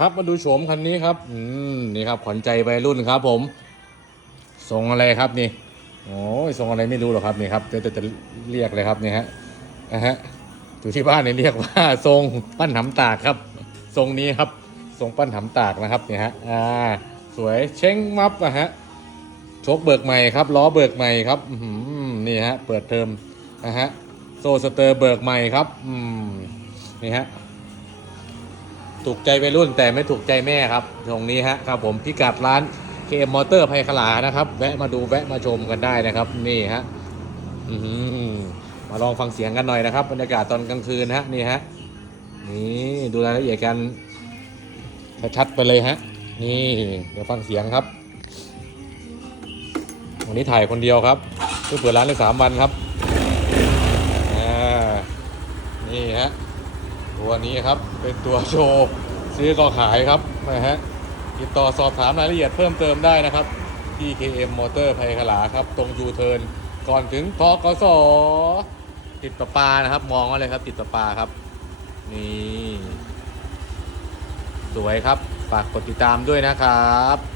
ครับมาดูโฉมคันนี้ครับอืมนี่ครับขวัญใจวัยรุ่นครับ ผมทรงอะไรครับนี่โอ้ยทรงอะไรไม่รู้หรอกครับนี่ครับจะจะจะเรียกเลยครับนี่ฮะนะฮะอยู่ที่บ้านเนี่ยเรียกว่าทรงปั้นหำตากครับ ทรงนี้ครับ ทรงปั้นหำตากนะครับนี่ฮะอ่าสวยเช้งมับนะฮะโชคเบิกใหม่ครับล้อเบิกใหม่ครับอื้อหือนี่ฮะเปิดเทอมนะฮะโซสเตอร์เบิกใหม่ครับอืมนี่ฮะ ถูกใจวัยรุ่นแต่ไม่ถูกใจแม่ครับ ตรงนี้ฮะครับผมพิกัดร้าน KM Motor ไพขลานะครับแวะมาดูแวะมาชมกันได้นะครับนี่ฮะมาลองฟังเสียงกันหน่อยนะครับบรรยากาศตอนกลางคืนฮะนี่ฮะนี่ดูรายละเอียดกันชัดๆไปเลยฮะนี่เดี๋ยวฟังเสียงครับ วันนี้ถ่ายคนเดียวครับเพิ่งเปิดร้านได้สามวันครับนี่ฮะ ตัวนี้ครับเป็นตัวโชว์ซื้อก็ขายครับนะฮะติดต่อสอบถามรายละเอียดเพิ่มเติมได้นะครับที่ KM Motor ไพขลาครับ ตรงยูเทิร์นก่อนถึงทกสติดประปานะครับ มองเลยครับ ติดประปาครับ นี่ สวยครับ ฝากกดติดตามด้วยนะครับ